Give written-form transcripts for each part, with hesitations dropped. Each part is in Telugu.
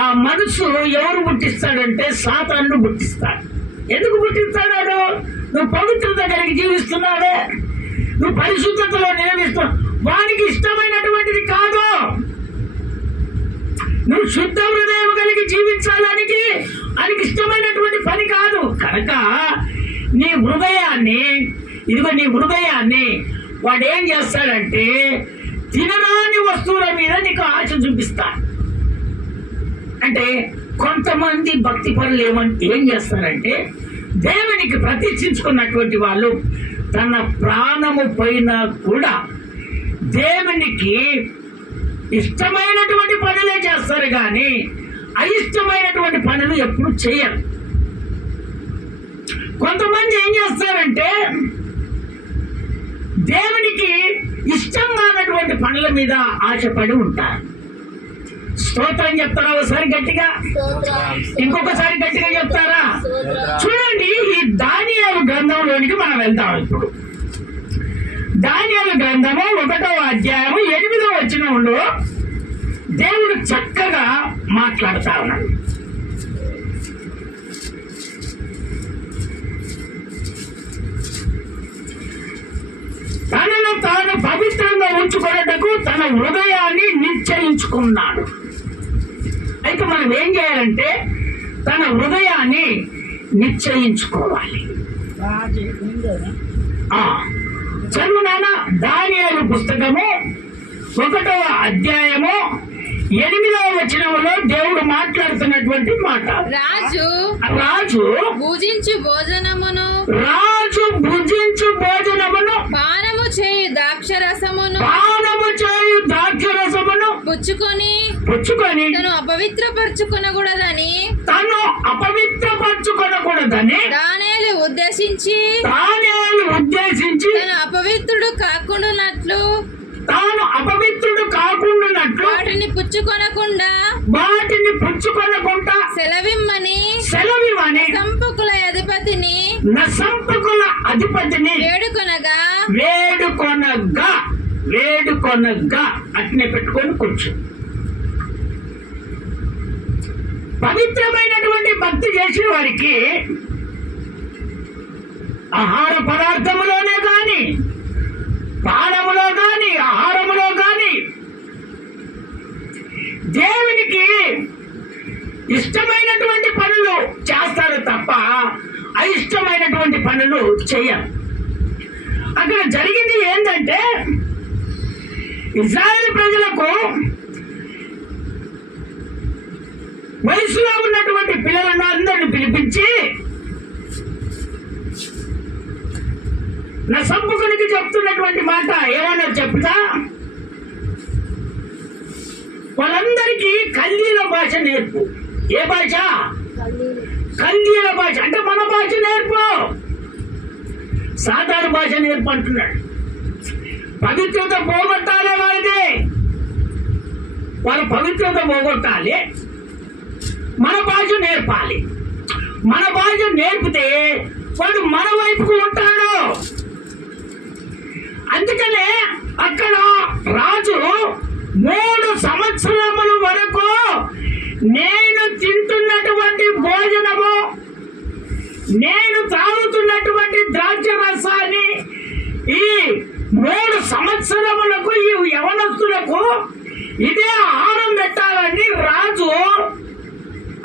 ఆ మనసు ఎవరు పుట్టిస్తాడంటే సాతాను పుట్టిస్తాడు. ఎందుకు పుట్టిస్తాడు? నువ్వు పవిత్రత కలిగి జీవిస్తున్నాడే, నువ్వు పరిశుద్ధతలో నిలబిస్తున్నావు, వానికి ఇష్టమైనటువంటిది కాదు. నువ్వు శుద్ధ హృదయం కలిగి జీవించాలానికి ఆయనకి ఇష్టమైనటువంటి పని కాదు. కనుక నీ హృదయాన్ని వాడు ఏం చేస్తాడంటే తినరాని వస్తువుల మీద నీకు ఆశ చూపిస్తాడు. అంటే కొంతమంది భక్తి పనులు ఏం చేస్తారంటే దేవునికి ప్రతిష్ఠించుకున్నటువంటి వాళ్ళు తన ప్రాణము పైన కూడా దేవునికి ఇష్టమైనటువంటి పనులే చేస్తారు, కానీ అయిష్టమైనటువంటి పనులు ఎప్పుడు చేయరు. కొంతమంది ఏం చేస్తారంటే దేవునికి ఇష్టం కానటువంటి పనుల మీద ఆశపడి ఉంటారు. స్తోత్రం చెప్తారా? ఒకసారి గట్టిగా, ఇంకొకసారి గట్టిగా చెప్తారా? చూడండి, ఈ దానియేలు గ్రంథంలోనికి మనం వెళ్తాం. ఇప్పుడు దానియేలు గ్రంథము 1వ అధ్యాయము 8వ వచనంలో దేవుడు చక్కగా మాట్లాడుతా ఉన్నాడు. తనను తాను పవిత్రంగా ఉంచుకున్నట్టుకు తన హృదయాన్ని నిశ్చయించుకున్నాడు. అయితే మనం ఏం చేయాలంటే తన హృదయాన్ని నిశ్చయించుకోవాలి. చదువు నాన్న, దానియేలు పుస్తకము 1వ అధ్యాయము 8వ వచనంలో దేవుడు మాట్లాడుతున్నటువంటి మాట. రాజు భుజించు భోజనమును పానము చేయు ద్రాక్షరసమును పుచ్చుకొని తను అపవిత్రపరచుకొనకూడదని దానియేలు ఉద్దేశించి తను అపవిత్రుడు కాకుండానట్లు వాటిని పుచ్చుకొనకుండా సెలవిమ్మని సంపకుల అధిపతిని వేడుకొనగా అట్నే పెట్టుకొని కూర్చో. పవిత్రమైనటువంటి భక్తి చేసే వారికి ఆహార పదార్థములోనే కానీ, పానములో కానీ, ఆహారములో కానీ దేవునికి ఇష్టమైనటువంటి పనులు చేస్తారు తప్ప అయిష్టమైనటువంటి పనులు చేయరు. అక్కడ జరిగింది ఏంటంటే ఇశ్రాయేలు ప్రజలకు వయసులో ఉన్నటువంటి పిల్లలను అందరిని పిలిపించి నా సంపుకునికి చెప్తున్నటువంటి మాట ఏమన్నా చెప్తా, వాళ్ళందరికీ కల్దీల భాష నేర్పు. ఏ భాష? కల్దీల భాష. అంటే మన భాష నేర్పు, సాధారణ భాష నేర్పు అంటున్నాడు. పవిత్రత పోగొట్టాలి వాళ్ళది, వాళ్ళ పవిత్రత పోగొట్టాలి, మన భాష నేర్పాలి. మన భాష నేర్పితే వాడు మన వైపుకు ఉంటాడు. అందుకనే అక్కడ రాజు 3 సంవత్సరముల వరకు నేను తింటున్నటువంటి భోజనము, నేను తాగుతున్నటువంటి ద్రాక్ష రసాన్ని ఈ 3 సంవత్సరములకు ఈ యవనస్తులకు ఇదే ఆహారం పెట్టాలని రాజు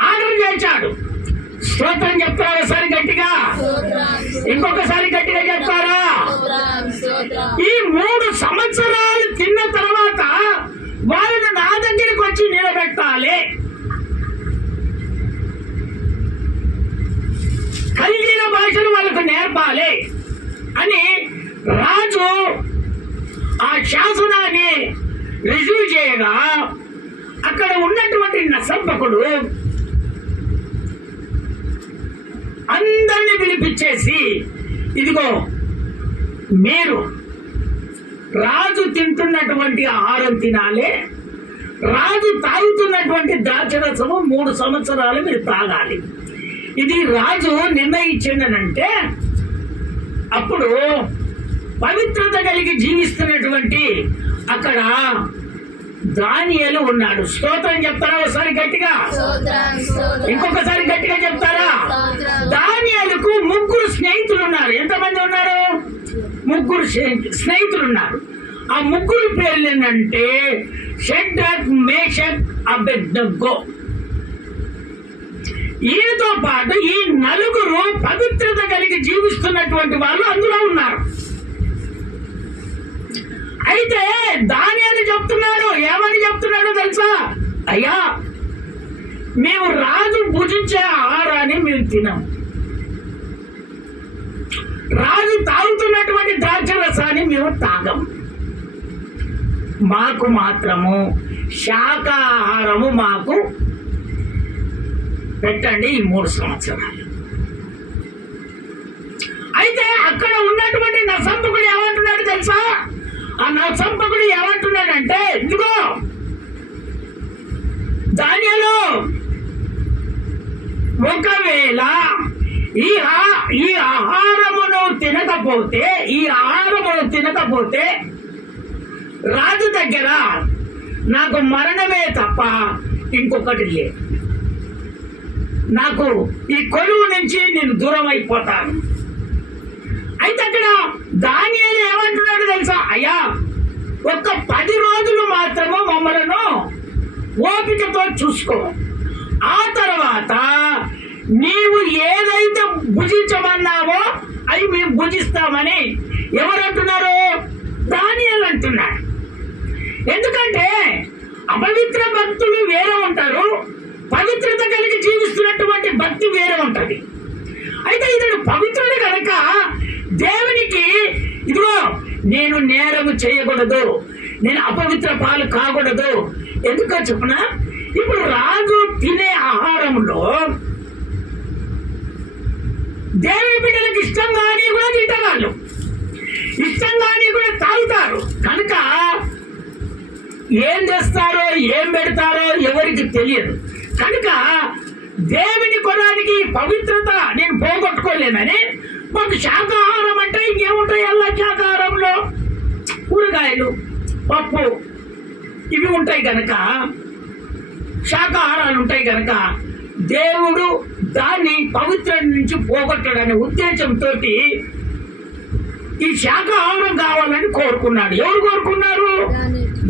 ఆర్డర్ చేశాడు. స్తోత్రం చెప్తారా? ఒకసారి గట్టిగా, ఇంకొకసారి గట్టిగా చెప్తారా? ఈ 3 సంవత్సరాలు తిన్న తర్వాత వాళ్ళని నా దగ్గరికి వచ్చి నిలబెట్టాలి, కలిగిన భాషను వాళ్ళకు నేర్పాలి అని రాజు ఆ శాసనాన్ని రిజ్యూ చేయగా అక్కడ ఉన్నటువంటి నసంపకుడు అందరినీ పిలిపించేసి, ఇదిగో మీరు రాజు తింటున్నటువంటి ఆహారం తినాలి, రాజు తాగుతున్నటువంటి ద్రాక్షరసము 3 సంవత్సరాలు మీరు తాగాలి. ఇది రాజు నిర్ణయించిందనంటే అప్పుడు పవిత్రత కలిగి జీవిస్తున్నటువంటి అక్కడ దానియేలు ఉన్నాడు. స్తోత్రం చెప్తారా ఒకసారి గట్టిగా? ఇంకొకసారి గట్టిగా చెప్తారా? దానియేలుకు 3 స్నేహితులు ఉన్నారు. ఎంతమంది ఉన్నారు? 3 స్నేహితులు ఉన్నారు. ఆ 3 పేర్లు ఏంటంటే షడ్రక్, మేషక్, అబేద్నెగో. ఈయనతో పాటు ఈ 4 పవిత్రత కలిగి జీవిస్తున్నటువంటి వాళ్ళు అందులో ఉన్నారు. అయితే దానియేలు చెప్తున్నాడు, ఏమని చెప్తున్నాడో తెలుసా? అయ్యా, మేము రాజు భుజించే ఆహారాన్ని మేము తినం, రాజు తాగుతున్నటువంటి ద్రాక్ష రసాన్ని మేము తాగం, మాకు మాత్రము శాకాహారము మాకు పెట్టండి ఈ 3 సంవత్సరాలు. అయితే అక్కడ ఉన్నటువంటి నరసంపకుడు ఏమంటున్నాడు తెలుసా? ఆ నరసంపకుడు ఏమంటున్నాడంటే, ఇదిగో దానియేలు, ఒకవేళ ఈ ఆహారమును తినకపోతే రాజు దగ్గర నాకు మరణమే తప్ప ఇంకొకటి లేదు, నాకు ఈ కొలువు నుంచి నేను దూరం అయిపోతాను. అయితే అక్కడ దానియేలు ఏమంటున్నాడు తెలుసా? అయ్యా, ఒక్క 10 రోజులు మాత్రము మమ్మలను ఓపికతో చూసుకో, ఆ తర్వాత నీవు ఏదైతే భుజించమన్నావో అవి మేము భుజిస్తామని ఎవరంటున్నారు? దానియేలు అంటున్నాడు. ఎందుకంటే అపవిత్ర భక్తులు వేరే ఉంటారు, పవిత్రత కలిగి జీవిస్తున్నటువంటి భక్తి వేరే ఉంటది. అయితే ఇతడు పవిత్రుడు కనుక దేవునికి ఇదిగో నేను నేరము చేయకూడదు, నేను అపవిత్ర పాలు కాకూడదు. ఎందుకో చెప్పున, ఇప్పుడు రాజు తినే ఆహారంలో దేవుని బిడ్డలకు ఇష్టంగాని కూడా తింటారు, ఇష్టంగాని కూడా తాగుతారు. కనుక ఏం చేస్తారో ఏం పెడతారో ఎవరికి తెలియదు. కనుక దేవుని కొరానికి పవిత్రత నేను పోగొట్టుకోలేనని మాకు శాకాహారం అంటే ఇంకేముంటాయి? అలా శాకాహారంలో కూరగాయలు, పప్పు ఇవి ఉంటాయి కనుక, శాకాహారాలు ఉంటాయి కనుక దేవుడు దాన్ని పవిత్ర నుంచి పోగొట్టడనే ఉద్దేశంతో ఈ శాకాహారం కావాలని కోరుకున్నాడు. ఎవరు కోరుకున్నారు?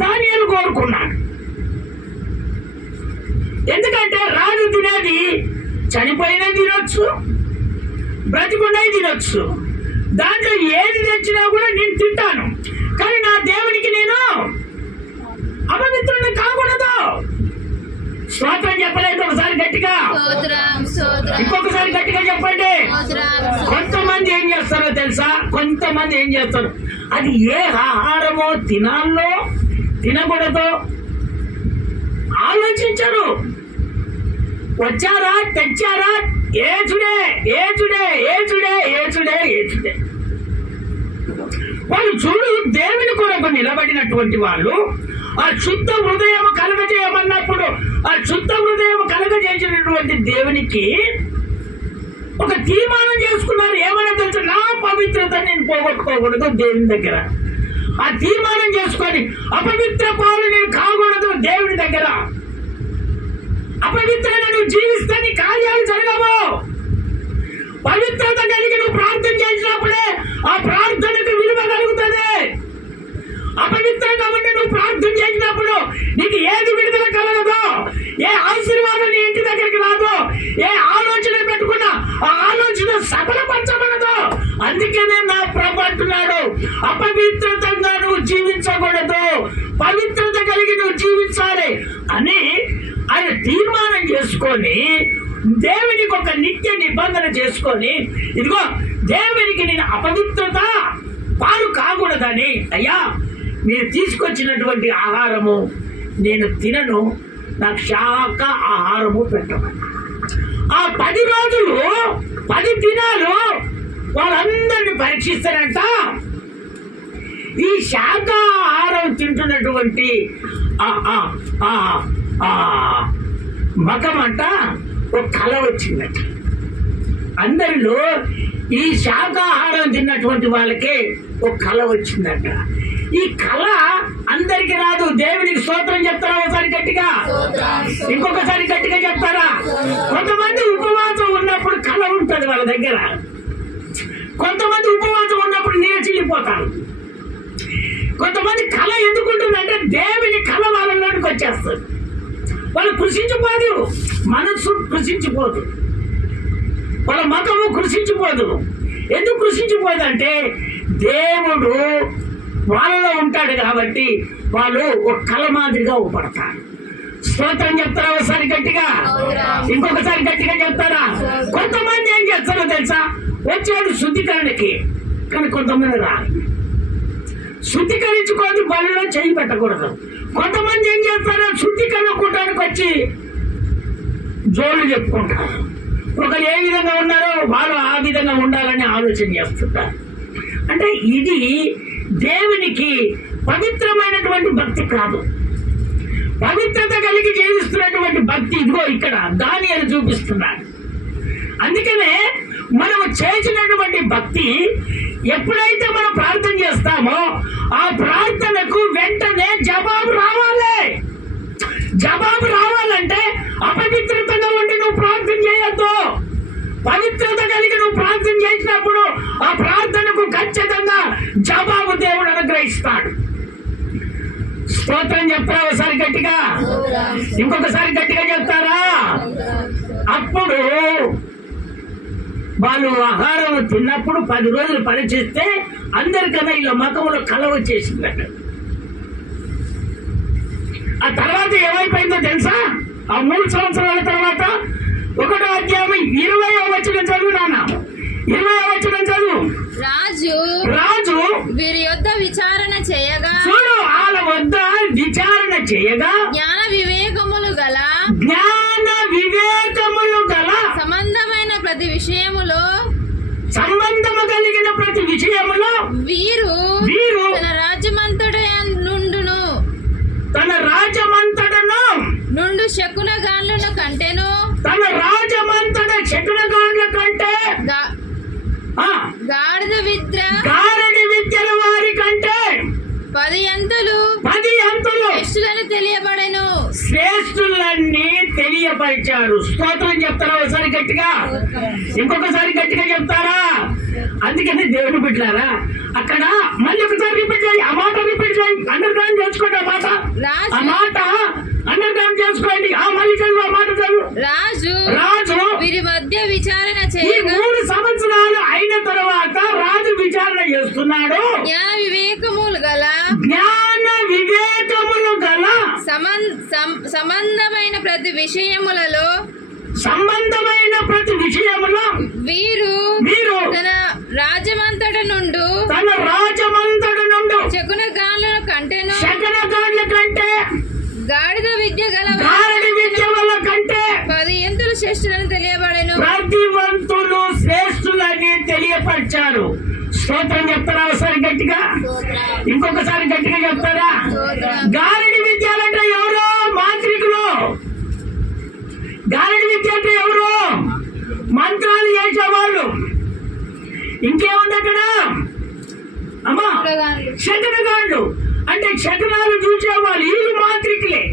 దానియేలు కోరుకున్నాడు. ఎందుకంటే రాజు తినేది చనిపోయినా తినొచ్చు, బ్రతికున్నది తినొచ్చు, దాంట్లో ఏది తెచ్చినా కూడా నేను తింటాను, కానీ నా దేవునికి నేను అపవిత్రుని కాకూడదు. స్తోత్రం చెప్పలేదు ఒకసారి గట్టిగా, ఇంకొకసారి గట్టిగా చెప్పండి. కొంతమంది ఏం చేస్తారో తెలుసా? కొంతమంది ఏం చేస్తారు, అది ఏ ఆహారమో తినాలో తినకూడదో ఆలోచించరు. వచ్చారా, తెచ్చారా, ఏచుడే ఏచుడే ఏచుడే ఏచుడే ఏచుడే. వాళ్ళు చూడు, దేవుని కొరకు నిలబడినటువంటి వాళ్ళు ఆ శుద్ధ హృదయం కలగజేయమన్నప్పుడు ఆ శుద్ధ హృదయం కలగజేసినటువంటి దేవునికి ఒక తీర్మానం చేసుకున్నారు. ఏమైనా తెలుసు, నా పవిత్రత నేను పోగొట్టుకోకూడదు దేవుని దగ్గర. ఆ తీర్మానం చేసుకొని అపవిత్ర పాలు నేను కాకూడదు దేవుని దగ్గర. అపవిత్రంగా నువ్వు జీవిస్తే నీ కార్యాలు జరగవు. పవిత్రత కలిగి నువ్వు ప్రార్థన చేసినప్పుడే ఆ ప్రార్థనకు విలువ కలుగుతుంది. అపవిత్రంగా ఉండి నువ్వు ప్రార్థన చేసినప్పుడు నీకు ఏది విడుదల కలగదు, ఏ ఆశీర్వాదం నీ ఇంటి దగ్గరికి రాదు, ఏ ఆలోచన పెట్టుకున్నా ఆ ఆలోచన సఫలపరచబడదు. అందుకనే నా ప్రభు అంటున్నాడు, అపవిత్రతంగా నువ్వు జీవించకూడదు, పవిత్రత కలిగి నువ్వు జీవించాలి అని ఆయన తీర్మానం చేసుకొని దేవునికి ఒక నిత్య నిబంధన చేసుకొని, ఇదిగో దేవునికి నేను అపవిత్రత పాలు కాకూడదని, అయ్యా మీరు తీసుకొచ్చినటువంటి ఆహారము నేను తినను, నాకు శాఖ ఆహారము పెట్టమన్నా. ఆ 10 రోజులు 10 దినాలు వాళ్ళందరినీ పరీక్షిస్తారంట. ఈ శాఖాహారం తింటున్నటువంటి మకం అంట ఒక కళ వచ్చిందట. అందరిలో ఈ శాఖాహారం తిన్నటువంటి వాళ్ళకే ఒక కళ వచ్చిందట. ఈ కళ అందరికి రాదు. దేవునికి స్తోత్రం చెప్తారా ఒకసారి గట్టిగా? ఇంకొకసారి గట్టిగా చెప్తారా? కొంతమంది ఉపవాసం ఉన్నప్పుడు కళ ఉంటుంది వాళ్ళ దగ్గర, కొంతమంది ఉపవాసం ఉన్నప్పుడు నీరచిల్లిపోతారు. కొంతమంది కళ ఎందుకుంటుందంటే దేవుని కళ వాళ్ళలోనికి వచ్చేస్తుంది. వాళ్ళు కృషించిపోదు, మనస్సు కృషించిపోదు, వాళ్ళ మతము కృషించిపోదు. ఎందుకు కృషించిపోదు అంటే దేవుడు వాళ్ళలో ఉంటాడు కాబట్టి వాళ్ళు ఒక కళ మాదిరిగా ఊపడతారు. స్తోత్రం చెప్తారా ఒకసారి గట్టిగా? ఇంకొకసారి గట్టిగా చెప్తారా? కొంతమంది ఏం చేస్తారో తెలుసా? వచ్చాడు శుద్ధీకరణకి, కానీ కొంతమంది రాదు. శుద్ధీకరించుకోవద్దు, బలిలో చేయి పెట్టకూడదు. కొంతమంది ఏం చేస్తారో శుద్ధీకరణ కూటానికి వచ్చి జోళ్ళు చెప్పుకుంటారు. ఒకరు ఏ విధంగా ఉన్నారో వాళ్ళు ఆ విధంగా ఉండాలని ఆలోచన చేస్తుంటారు. అంటే ఇది దేవునికి పవిత్రమైనటువంటి భక్తి కాదు. పవిత్రత కలిగి జీవిస్తున్నటువంటి భక్తి ఇదిగో ఇక్కడ దానియేలు చూపిస్తున్నాడు. అందుకనే మనము చేసినటువంటి భక్తి ఎప్పుడైతే మనం ప్రార్థన చేస్తామో ఆ ప్రార్థనకు వెంటనే జవాబు రావాలి. జవాబు రావాలంటే అపవిత్రతగా ఉండి నువ్వు ప్రార్థన చేయొద్దు. పవిత్రత కలిగి నువ్వు ప్రార్థన చేసినప్పుడు ఆ ప్రార్థనకు ఖచ్చితంగా జవాబు దేవుడు అనుగ్రహిస్తాడు. స్తోత్రం చెప్తారా ఒకసారి గట్టిగా? ఇంకొకసారి గట్టిగా చెప్తారా? అప్పుడు వాళ్ళు ఆహారం తిన్నప్పుడు 10 రోజులు పరీక్షిస్తే అందరికన్నా ఇలా ముఖంలో కళ వచ్చేసిందట. ఆ తర్వాత ఏమైపోయిందో తెలుసా? ఆ 3 సంవత్సరాల తర్వాత 1వ అధ్యాయం 20వ వచనం చదువు నాన్న. 20వ వచనం చదువు. రాజు వీరి యొద్ద విచారణ చేయగా, చూడు వాళ్ళ వద్ద విచారణ చేయగా జ్ఞాన వివేకములు గల సంబంధమైన ప్రతి సంబంధము కలిగిన ప్రతి విషయములో వీరు తన రాజమంతటను నుండు శకునగాండ్లను కంటేను, తన రాజమంతట శకునగాండ్ల కంటే గాడిద విద్యల వారి కంటే 10 అంతులు శ్రేష్ఠులను తెలియబడెను. శ్రేష్ఠులన్నీ తెలియపరిచారు. స్తోత్రం చెప్తారా ఒకసారి గట్టిగా? ఇంకొకసారి గట్టిగా చెప్తారా? అందుకని దేవుడు బిడ్డలారా అక్కడ మళ్ళీ ఒకసారి రిపీట్ చేయి. ఆ మాట రిపీట్ చేయి. అండర్గ్రౌండ్ చేసుకోండి. ఆ మాట అండర్గ్రౌండ్ చేసుకోండి. మళ్ళీ చదువు. ఆ మాట చదువు. రాజు వీరి మధ్య విచారణ చేయగా 3 సంవత్సరాలు అయిన తర్వాత రాజు విచారణ చేస్తున్నాడు. జ్ఞాన వివేకములు గల సంబంధమైన ప్రతి విషయములలో వీరు తన రాజమంతట నుండు శకునగాండ్ల కంటే గాడిద విద్య వల్ల కంటే 10 అంతులు శ్రేష్ఠులని తెలియబడెను. ప్రతివంతులు శ్రేష్ఠులని తెలియపరిచారు. స్తోత్రం చెప్తారా ఒకసారి గట్టిగా? ఇంకొకసారి గట్టిగా చెప్తారా? గారడి విద్యాలంటే ఎవరు? మాంత్రికులు. గారడి విద్య అంటే ఎవరు? మంత్రాలు చేసేవాళ్ళు. ఇంకేముంది అక్కడ? అమ్మా శకునగాండ్లు అంటే శకునాలు చూసేవాళ్ళు. వీళ్ళు మాంత్రికులే.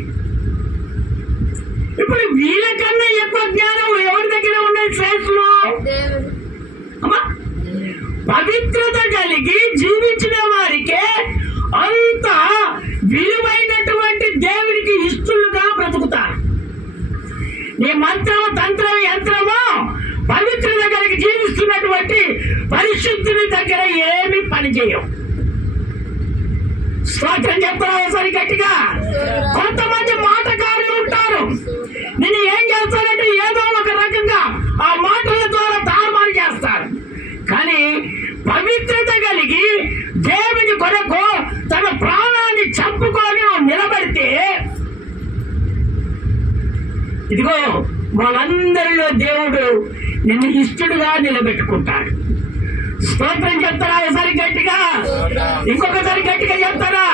ఇప్పుడు వీళ్ళకన్నా ఎక్కువ జ్ఞానం ఎవరి దగ్గర ఉన్నది? శ్రేష్ఠులు. అమ్మా పవిత్రత కలిగి జీవించిన వారికే అంత విలువైనటువంటి దేవునికి ఇష్టలుగా బ్రతుకుతారు. నీ మంత్రము తంత్రం యంత్రము పవిత్రత కలిగి జీవిస్తున్నటువంటి పరిశుద్ధుని దగ్గర ఏమి పని చేయవు. స్తోత్రం చెప్తారా ఒకసారి గట్టిగా? కొంతమంది మాటకారులు ఉంటారు. నేను ఏం చేస్తానంటే ఏదో ఒక రకంగా ఆ మాటల ద్వారా తారుమారు చేస్తారు. కానీ పవిత్రత కలిగి దేవుని కొరకు తన ప్రాణాన్ని చంపుకొని నిలబడితే ఇదిగో వాళ్ళందరిలో దేవుడు నిన్ను ఇష్టడుగా నిలబెట్టుకుంటాడు. స్తోత్రం చెప్తారా ఒకసారి గట్టిగా? ఇంకొకసారి గట్టిగా చెప్తారా?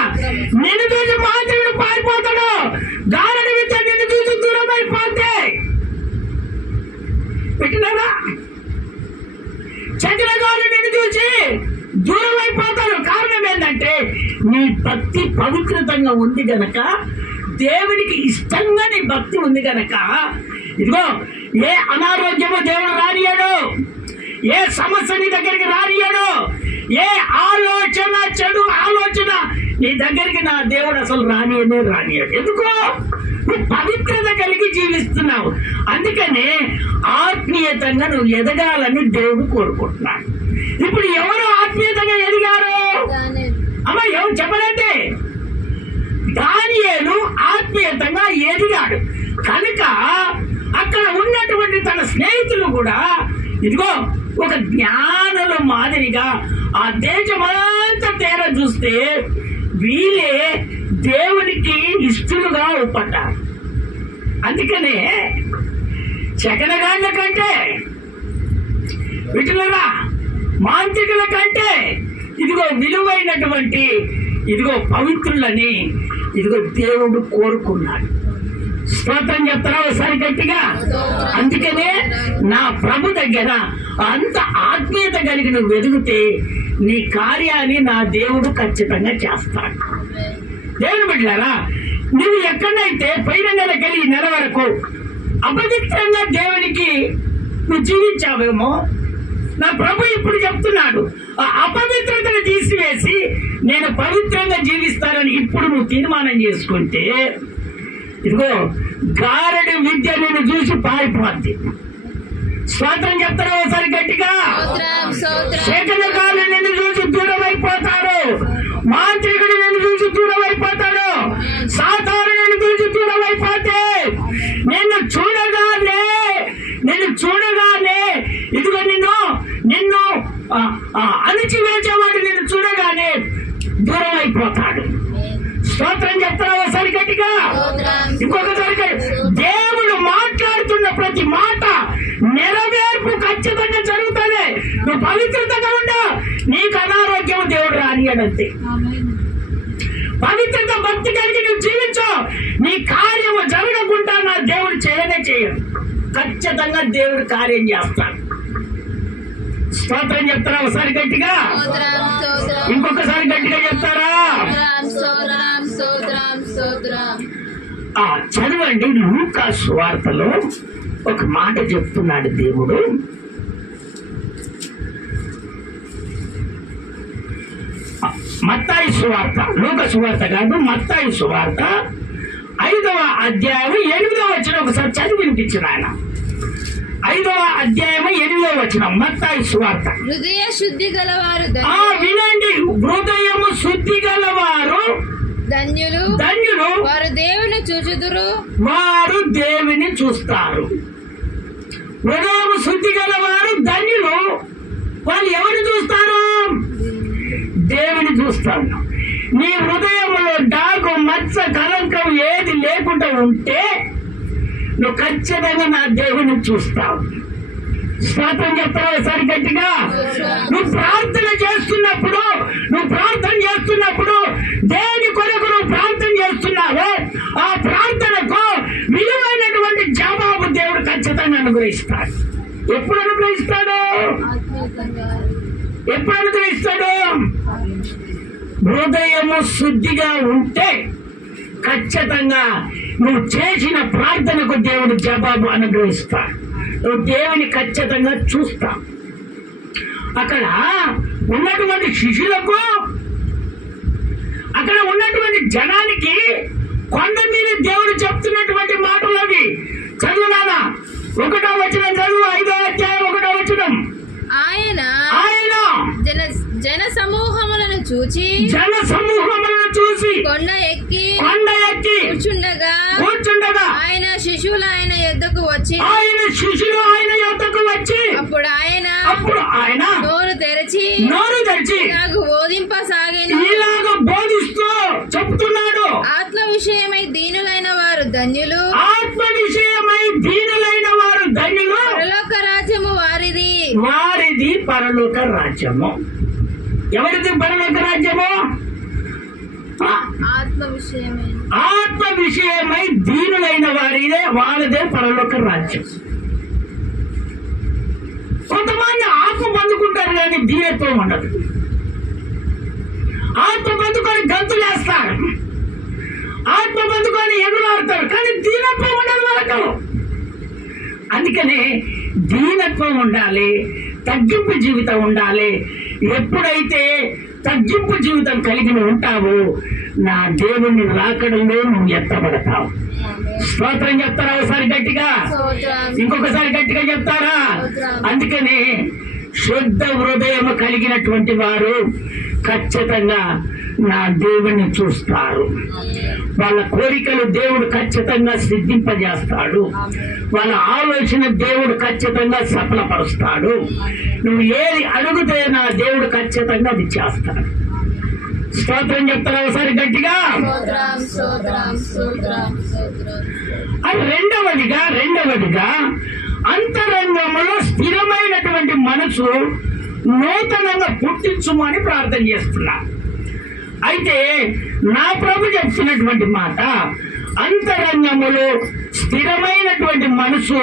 నిన్ను చూసి మాత్రుడు పారిపోతాడు. గారడి విద్య నిన్ను చూసి దూరం అయిపోతే పెట్టినారా? చక్రగారు నిన్ను చూసి దూరం అయిపోతారు. కారణం ఏంటంటే నీ భక్తి పవిత్రతంగా ఉంది గనక, దేవునికి ఇష్టంగా నీ భక్తి ఉంది గనక, ఇదిగో ఏ అనారోగ్యము దేవుడు రానియాడు, ఏ సమస్య నీ దగ్గరికి రానియాడు, ఏ ఆలోచన చెడు ఆలోచన నీ దగ్గరికి నా దేవుడు అసలు రానియాడు. ఎందుకో నువ్వు పవిత్రత కలిగి జీవిస్తున్నావు. అందుకనే ఆత్మీయతంగా నువ్వు ఎదగాలని దేవుడు కోరుకుంటున్నాడు. ఇప్పుడు ఎవరు ఆత్మీయతంగా ఎదిగారు? అమ్మ ఎవరు చెప్పలేదే. దానియేలు ఆత్మీయతంగా ఎదిగాడు కనుక అక్కడ ఉన్నటువంటి తన స్నేహితులు కూడా ఇదిగో ఒక జ్ఞానుల మాదిరిగా ఆ దేశమంతా తేర చూస్తే వీళ్ళే దేవునికి ఇష్టలుగా పడ్డారు. అందుకనే చకనగాళ్ళ కంటే విటులరా మాంత్రికుల కంటే ఇదిగో విలువైనటువంటి ఇదిగో పవిత్రులని ఇదిగో దేవుడు కోరుకున్నాడు. స్తోత్రం చెప్తారా ఒకసారి గట్టిగా? అందుకనే నా ప్రభు దగ్గర అంత ఆత్మీయత కలిగి నువ్వు వెదిగితే నీ కార్యాన్ని నా దేవుడు ఖచ్చితంగా చేస్తాడు. దేవుని బిడ్డలారా, నువ్వు ఎక్కడైతే పైన నెలకెళ్ళి ఈ నెల వరకు అపవిత్రంగా దేవునికి నువ్వు జీవించావేమో, నా ప్రభు ఇప్పుడు చెప్తున్నాడు, ఆ అపవిత్రతను తీసివేసి నేను పవిత్రంగా జీవిస్తానని ఇప్పుడు నువ్వు తీర్మానం చేసుకుంటే ఇదిగో గారడి విద్య నేను చూసి పారిపోద్ది. స్వాతంత్రం చెప్తారా ఒకసారి గట్టిగా? శేఖరకాలు నిన్ను చూసి దూరం అయిపోతారు, మాంత్రికుడు నిన్ను చూసి దూరం అయిపోతాడు, సాతాను నిన్ను చూసి దూరం అయిపోతే నిన్ను చూడగానే ఇదిగో నిన్ను అణిచివేసేవాడు నిన్ను చూడగానే దూరం అయిపోతాడు. స్తోత్రం చెప్తారా ఒకసారి గట్టిగా? ఇంకొకసారి దేవుడు మాట్లాడుతున్న ప్రతి మాట నెరవేర్పు ఖచ్చితంగా జరుగుతుంది. నువ్వు పవిత్రతగా ఉండా, నీకు అనారోగ్యం దేవుడు రానియడంతే. పవిత్రత భక్తి కలిగి నువ్వు జీవించు, నీ కార్యము జరగకుండా నా దేవుడు చేయడు. ఖచ్చితంగా దేవుడు కార్యం చేస్తాడు. స్తోత్రం చెప్తారా ఒకసారి గట్టిగా? ఇంకొకసారి గట్టిగా చెప్తారా? చదవండి, లూకా సువార్తలో ఒక మాట చెప్తున్నాడు దేవుడు. మత్తాయి సువార్త, లూకా సువార్త కాదు, మత్తాయి సువార్త 5వ అధ్యాయం 8వ వచనం ఒకసారి చదివి వినిపించిన ఆయన. 5వ అధ్యాయం 8వ వచనం మత్తాయి సువార్త. హృదయ శుద్ధి గలవారు వినండి, హృదయము శుద్ధి గలవారు ధన్యులు, వారు దేవుని చూచుదురు, వారు దేవుని చూస్తారు. హృదయము శుద్ధి గలవారు ధన్యులు, వాళ్ళు ఎవరిని చూస్తారు? దేవుని చూస్తాను. నీ హృదయంలో డాగు మత్స కలంకం ఏది లేకుండా ఉంటే నువ్వు ఖచ్చితంగా నా దేవుని చూస్తావు. స్తోత్రం చెప్తావు ఒకసారి గట్టిగా? నువ్వు ప్రార్థన చేస్తున్నప్పుడు దేని కొరకు నువ్వు ప్రార్థన చేస్తున్నావో ఆ ప్రార్థనకు విలువైనటువంటి జవాబు దేవుడు ఖచ్చితంగా అనుగ్రహిస్తాడు. ఎప్పుడు అనుగ్రహిస్తాడు? హృదయము శుద్ధిగా ఉంటే ఖచ్చితంగా నువ్వు చేసిన ప్రార్థనకు దేవుడు జవాబు అనుగ్రహిస్తాడు. నువ్వు దేవుని ఖచ్చితంగా చూస్తావు. అక్కడ ఉన్నటువంటి శిష్యులకు, అక్కడ ఉన్నటువంటి జనానికి కొండ మీద దేవుడు చెప్తున్నటువంటి మాటలు అవి. చదువు నాన్న, 1వ వచనం చదువు, 5వ అధ్యాయం 1వ వచనం. ఆయన జన సమూహములను చూచి కొండ ఎక్కి కూర్చుండగా ఆయన శిష్యులు ఆయన యొద్దకు వచ్చి అప్పుడు ఆయన నోరు తెరచి నాకు బోధింపసాగెను. బోధిస్తూ చెప్తున్నాడు, ఆత్మ విషయమై దీనులైన వారు ధన్యులు, పరలోక రాజ్యము వారిది. పరలోక రాజ్యము ఎవరిది? పరలోక రాజ్యము ఆత్మ విషయమై దీనులైన వారిదే, వాళ్ళదే పరలోక రాజ్యం. కొంతమంది ఆత్మ పొందుకుంటారు కానీ దీనత్వం ఉండదు. ఆత్మ పొందుకొని గంతులేస్తారు, ఆత్మ పొందుకొని ఎగురాడతారు, కానీ దీనత్వం ఉండదు వాళ్ళకు. అందుకనే దీనత్వం ఉండాలి, తగ్గింపు జీవితం ఉండాలి. ఎప్పుడైతే తగ్గింపు జీవితం కలిగి ఉంటావో నా దేవుని రాకడంలో నువ్వు ఎత్తబడతావు. స్తోత్రం చెప్తారా ఒకసారి గట్టిగా? ఇంకొకసారి గట్టిగా చెప్తారా? అందుకనే శుద్ధ హృదయం కలిగినటువంటి వారు ఖచ్చితంగా నా దేవుణ్ణి చూస్తారు. వాళ్ళ కోరికలు దేవుడు ఖచ్చితంగా సిద్ధింపజేస్తాడు. వాళ్ళ ఆలోచన దేవుడు ఖచ్చితంగా సఫలపరుస్తాడు. నువ్వు ఏది అడిగితే నా దేవుడు ఖచ్చితంగా అది చేస్తాడు. స్తోత్రం చెప్తారా ఒకసారి గట్టిగా? అది రెండవదిగా అంతరంగంలో స్థిరమైనటువంటి మనసు నూతనంగా పుట్టించుమని ప్రార్థన చేస్తున్నా. అయితే నా ప్రభు చెప్తున్నటువంటి మాట, అంతరంగములో స్థిరమైనటువంటి మనసు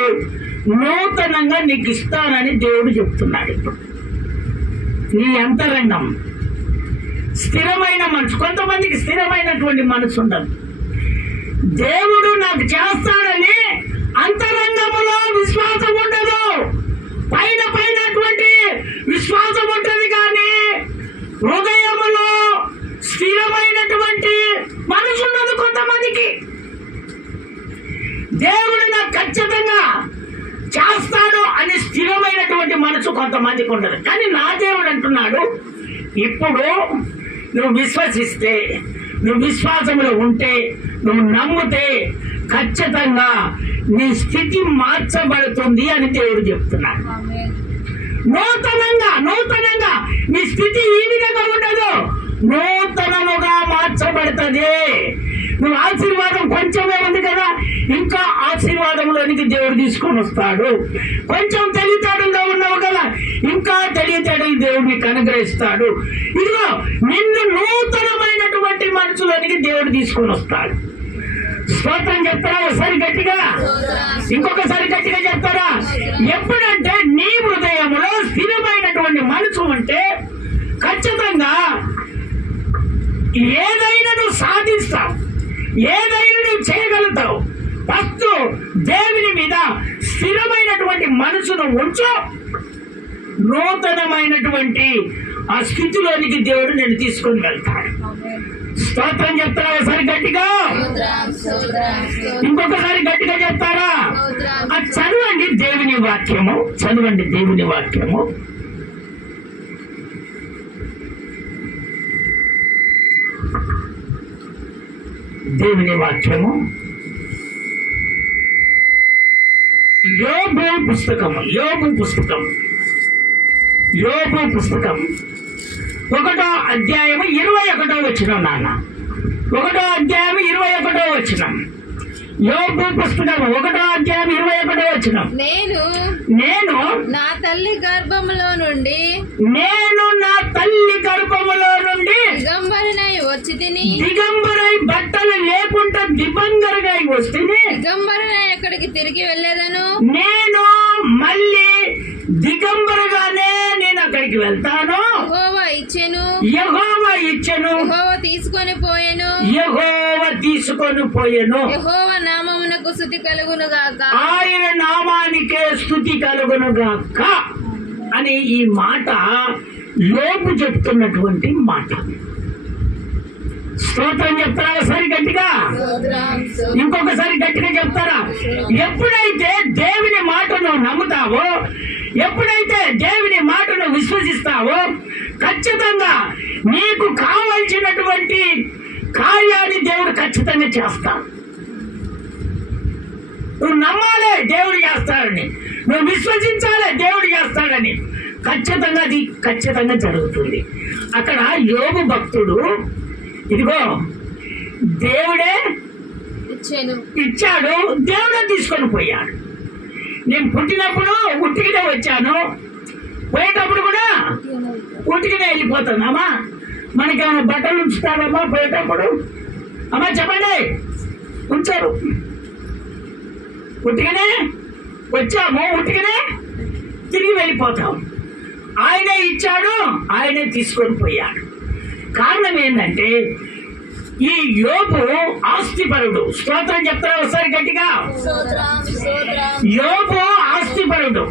నూతనంగా నీకు ఇస్తానని దేవుడు చెప్తున్నాడు. ఇప్పుడు నీ అంతరంగం స్థిరమైన మనసు. కొంతమందికి స్థిరమైనటువంటి మనసు ఉండదు. దేవుడు నాకు చేస్తాడని అంతరంగములో విశ్వాసం ఉండదు. పైనటువంటి విశ్వాసం ఉంటుంది, కానీ హృదయములో స్థిరమైనటువంటి మనసు ఉండదు కొంతమందికి. దేవుడు నాకు ఖచ్చితంగా చేస్తాడు అని స్థిరమైనటువంటి మనసు కొంతమందికి ఉండదు. కానీ నా దేవుడు అంటున్నాడు, ఇప్పుడు నువ్వు విశ్వసిస్తే, నువ్వు విశ్వాసంలో ఉంటే, నువ్వు నమ్మితే ఖచ్చితంగా నీ స్థితి మార్చబడుతుంది అని దేవుడు చెప్తున్నాడు. నూతనంగా నీ స్థితి ఈ విధంగా ఉండదు, నూతనముగా మార్చబడుతుంది. నువ్వు ఆశీర్వాదం కొంచెమే ఉంది కదా, ఇంకా ఆశీర్వాదంలోనికి దేవుడు తీసుకొని వస్తాడు. కొంచెం తెలివితేటల్లో ఉన్నావు కదా, ఇంకా తెలివితేటలు దేవుడు నీకు అనుగ్రహిస్తాడు. ఇదిగో నిన్ను నూతనమైనటువంటి మనసులోనికి దేవుడు తీసుకొని వస్తాడు. స్తోత్రం చెప్తారా ఒకసారి గట్టిగా? ఇంకొకసారి గట్టిగా చెప్తారా? ఎప్పుడంటే నీ హృదయంలో స్థిరమైనటువంటి మనసు ఉంటే ఖచ్చితంగా ఏదైనా నువ్వు సాధిస్తావు, ఏదైనా నువ్వు చేయగలుగుతావు. ఫస్ట్ దేవుని మీద స్థిరమైనటువంటి మనసును ఉంచు, నూతనమైనటువంటి ఆ స్థితిలోనికి దేవుడు నేను తీసుకొని వెళ్తాడు. స్తోత్రం చెప్తారా ఒకసారి గట్టిగా? ఇంకొకసారి గట్టిగా చెప్తారా? అది చదవండి దేవుని వాక్యము, చదవండి దేవుని వాక్యము. దేవుని వాక్యము యోబు పుస్తకం 1వ అధ్యాయము 21వ వచనం. నాన్న 1వ అధ్యాయం 21వ వచనం. యోబు పుస్తకం 1వ అధ్యాయం 21వ వచనం. నేను నా తల్లి గర్భములో నుండి దిగంబరినై వచ్చి తిని, దిగంబరై బట్టలు లేకుండా దిగంబరగా వస్తుంది. దిగంబరినై ఎక్కడికి తిరిగి వెళ్ళేదను. నేను మళ్ళీ దిగంబరగానే నేను అక్కడికి వెళ్తాను. యెహోవా ఇచ్చెను, యెహోవా తీసుకొని పోయెను. యెహోవా నామమునకు స్తుతి కలుగును గాక. ఆయన నామానికే స్తుతి కలుగును గాక అని ఈ మాట యోబు చెప్తున్నటువంటి మాట. స్తోత్రం చెప్తారా ఒకసారి గట్టిగా? ఇంకొకసారి గట్టిగా చెప్తారా? ఎప్పుడైతే దేవుని మాటను నమ్ముతావో, ఎప్పుడైతే దేవుని మాటను విశ్వసిస్తావో ఖచ్చితంగా నీకు కావలసినటువంటి కార్యాన్ని దేవుడు ఖచ్చితంగా చేస్తాడు. నువ్వు నమ్మాలి దేవుడు చేస్తాడని, నువ్వు విశ్వసించాలి దేవుడు చేస్తాడని. ఖచ్చితంగా అది ఖచ్చితంగా జరుగుతుంది. అక్కడ యోబు భక్తుడు ఇదిగో దేవుడే ఇచ్చాడు, దేవుడే తీసుకొని పోయాడు. నేను పుట్టినప్పుడు ఉట్టికినే వచ్చాను, పోయేటప్పుడు కూడా ఉట్టికినే వెళ్ళిపోతాను. అమ్మా మనకేమైనా బట్టలు ఉంచుతారమ్మా పోయేటప్పుడు? అమ్మా చెప్పండి, ఉంచారు. ఉట్టిగానే వచ్చాము, ఉట్టిగానే తిరిగి వెళ్ళిపోతాం. ఆయనే ఇచ్చాడు, ఆయనే తీసుకొని పోయాడు. కారణం ఏంటంటే ఈ యోబు ఆస్తిపరుడు. స్తోత్రం చెప్తారా ఒకసారి గట్టిగా? యోబు ఆస్తిపరుడు.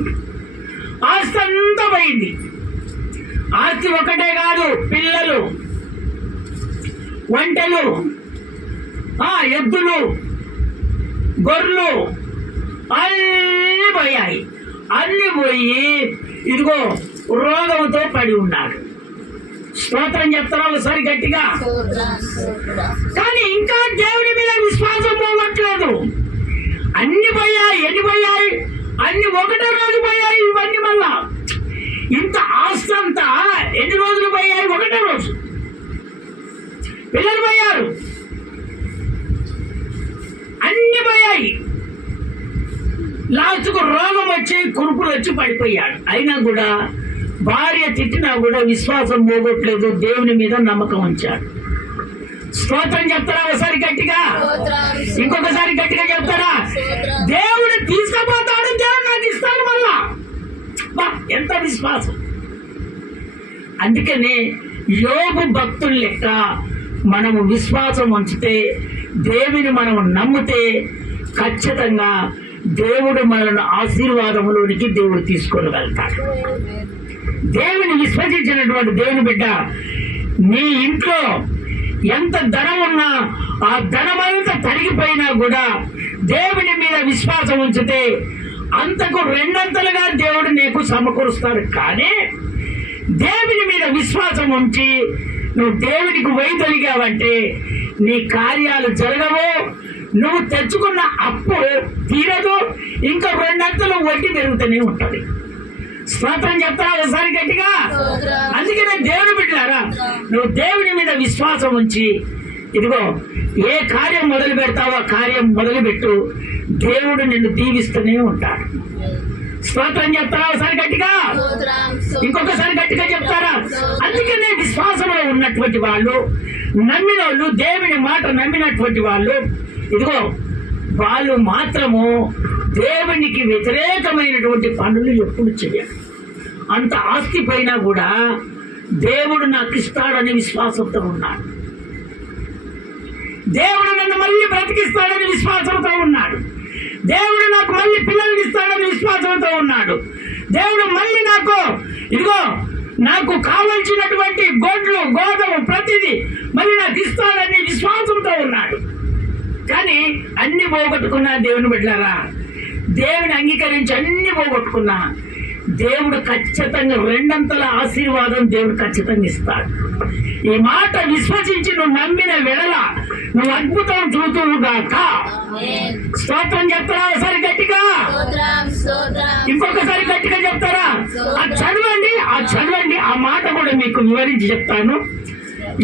ఆస్తి అంతా పోయింది. ఆస్తి ఒకటే కాదు, పిల్లలు, వంటలు, ఎద్దులు, గొర్రెలు అన్నీ పోయాయి. అన్ని పోయి ఇదిగో రోగంతో పడి ఉన్నాడు. స్తోత్రం చెప్తారా ఒకసారి గట్టిగా? కానీ ఇంకా దేవుని మీద విశ్వాసం పోవట్లేదు. అన్ని పోయాయి. ఎన్ని పోయాయి? అన్ని ఒకటే రోజు పోయాయి. ఇవన్నీ మళ్ళా ఇంత ఆస్తి అంతా ఎన్ని రోజులు పోయాయి? ఒకటే రోజు. పిల్లలు పోయారు, అన్ని పోయాయి. లాస్ట్కు రోగం వచ్చి కురుపులు వచ్చి పడిపోయాడు. అయినా కూడా భార్య తిట్టినా కూడా విశ్వాసం పోగొట్టలేదు. దేవుని మీద నమ్మకం ఉంచాడు. స్తోత్రం చెప్తారా ఒకసారి గట్టిగా? ఇంకొకసారి గట్టిగా చెప్తారా? దేవుడు తీసుకుపోతాడు, దేవుడు నాకు ఇస్తాడు మళ్ళా. ఎంత విశ్వాసం! అందుకనే యోబు భక్తుల లెక్క మనము విశ్వాసం ఉంచితే, దేవుని మనం నమ్మితే ఖచ్చితంగా దేవుడు మనల్ని ఆశీర్వాదములోనికి దేవుడు తీసుకొని వెళ్తాడు. దేవుని విశ్వసించినటువంటి దేవుని బిడ్డ, నీ ఇంట్లో ఎంత ధనం ఉన్నా ఆ ధనమంతా తరిగిపోయినా కూడా దేవుని మీద విశ్వాసం ఉంచితే అంతకు రెండంతలుగా దేవుడు నీకు సమకూరుస్తాడు. కానీ దేవుని మీద విశ్వాసం ఉంచి నువ్వు దేవునికి వైదొలిగావంటే నీ కార్యాలు జరగవు. నువ్వు తెచ్చుకున్న అప్పు తీరదు, ఇంకా రెండంతలు వడ్డీ పెరుగుతూనే ఉంటుంది. స్తోత్రం చెప్తారా ఒకసారి గట్టిగా? అందుకనే దేవుని బిడ్డలారా, నువ్వు దేవుని మీద విశ్వాసం ఉంచి ఇదిగో ఏ కార్యం మొదలు పెడతావో ఆ కార్యం మొదలుపెట్టు. దేవుడు నిన్ను దీవిస్తూనే ఉంటాడు. స్తోత్రం చెప్తారా ఒకసారి గట్టిగా? ఇంకొకసారి గట్టిగా చెప్తారా? అందుకనే విశ్వాసంలో ఉన్నటువంటి వాళ్ళు, నమ్మిన వాళ్ళు, దేవుని మాట నమ్మినటువంటి వాళ్ళు ఇదిగో వాళ్ళు మాత్రము దేవునికి వ్యతిరేకమైనటువంటి పనులు ఎప్పుడు చేయరు. అంత ఆస్తి పైన కూడా దేవుడు నాకు ఇస్తాడని విశ్వాసంతో ఉన్నాడు. దేవుడు నన్ను మళ్ళీ బ్రతికిస్తాడని విశ్వాసంతో ఉన్నాడు. దేవుడు నాకు మళ్ళీ పిల్లల్ని ఇస్తాడని విశ్వాసంతో ఉన్నాడు. దేవుడు మళ్ళీ నాకు కావలసినటువంటి గొడ్లు, గోధుమ ప్రతిదీ మళ్ళీ నాకు ఇస్తాడని విశ్వాసంతో ఉన్నాడు. కానీ అన్ని పోగొట్టుకున్నా దేవుని బిడ్డలారా, దేవుని అంగీకరించి అన్ని పోగొట్టుకున్నా దేవుడు ఖచ్చితంగా రెండంతల ఆశీర్వాదం దేవుడు ఖచ్చితంగా ఇస్తాడు. ఈ మాట విశ్వసించి నువ్వు నమ్మిన వెడల నువ్వు అద్భుతం చూతువుగాక. స్తోత్రం చెప్తారా ఒకసారి గట్టిగా? ఇంకొకసారి గట్టిగా చెప్తారా? చదవండి ఆ మాట కూడా మీకు వివరించి చెప్తాను.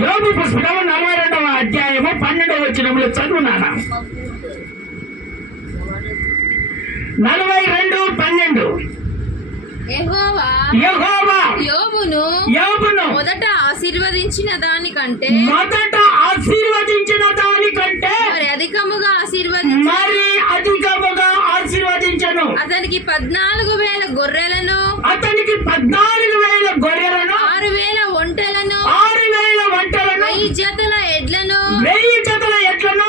యోబు పుస్తకం 42వ అధ్యాయము 12వ వచనంలో చదువునానా? 42:12. యెహోవా యోబును మొదట ఆశీర్వదించిన దానికంటే మరి అధికముగా ఆశీర్వదించను. అతనికి 14,000 గొర్రెలను 6,000 ఒంటెలను 1,000 జతల ఎడ్లను 1,000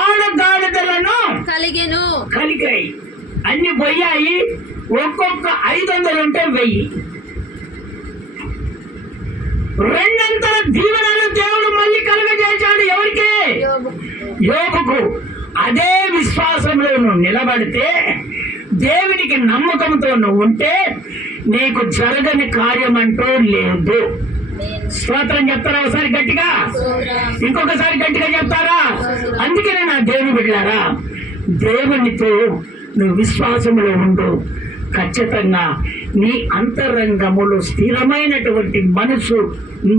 ఆడగాడిదలను కలిగాయి. అన్ని పోయాయి. ఒక్కొక్క 500 ఉంటే 1000. రెండంతల దీవెనలు దేవుడు మళ్ళీ కలుగజేశాడు. ఎవరికి? యోబుకు. అదే విశ్వాసంలో నువ్వు నిలబడితే, దేవునికి నమ్మకంతో నువ్వు ఉంటే నీకు జరగని కార్యం అంటూ లేదు. స్తోత్రం చెప్తారా ఒకసారి గట్టిగా? ఇంకొకసారి గట్టిగా చెప్తారా? అందుకనే నా దేవుని బిడ్డలారా, దేవునితో నువ్వు విశ్వాసంలో ఉండు. ఖచ్చితంగా నీ అంతరంగములో స్థిరమైనటువంటి మనసు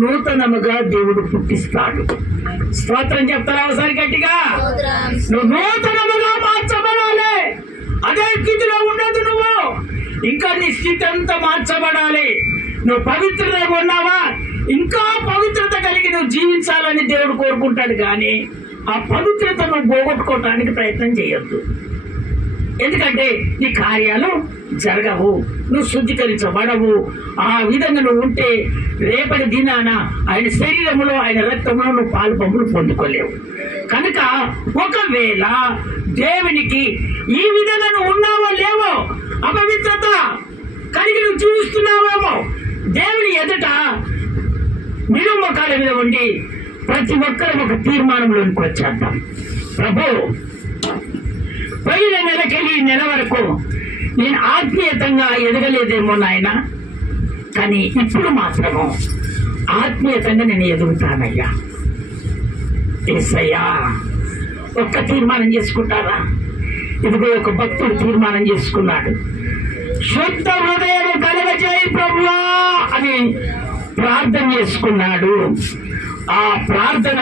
నూతనముగా దేవుడు పుట్టిస్తాడు. స్తోత్రం చెప్తారా ఒకసారి గట్టిగా? నువ్వు నూతనముగా మార్చబడాలి. అదే స్థితిలో ఉండదు. నువ్వు ఇంకా నీ స్థితి అంతా మార్చబడాలి. నువ్వు పవిత్రతగా ఉన్నావా? ఇంకా పవిత్రత కలిగి నువ్వు జీవించాలని దేవుడు కోరుకుంటాడు. కానీ ఆ పవిత్రతను పోగొట్టుకోవటానికి ప్రయత్నం చేయొద్దు. ఎందుకంటే నీ కార్యాలు జరగవు, నువ్వు శుద్ధీకరించబడవు. ఆ విధంగా నువ్వు ఉంటే రేపటి దినాన ఆయన శరీరములో ఆయన రక్తంలో నువ్వు పాలు పంపులు పొందుకోలేవు. కనుక ఒకవేళ దేవునికి ఈ విధంగా నువ్వు ఉన్నావో లేవో, అపవిత్రత కలిగి నువ్వు చూస్తున్నావేమో, దేవుని ఎదుట నిలుమొకాల మీద ఉండి ప్రతి ఒక్కరు ఒక తీర్మానంలోనికి వచ్చేద్దాం. ప్రభు, పోయిన నెలకెళ్ళి ఈ నెల వరకు నేను ఆత్మీయతంగా ఎదగలేదేమో నాయన, కానీ ఇప్పుడు మాత్రము ఆత్మీయతంగా నేను ఎదుగుతానయ్యా. యేసయ్యా, ఒక్క తీర్మానం చేసుకుంటారా? ఇదిగో ఒక భక్తుడు తీర్మానం చేసుకున్నాడు, శుద్ధ హృదయం కలగజేయి ప్రభువా అని ప్రార్థన చేసుకున్నాడు. ఆ ప్రార్థన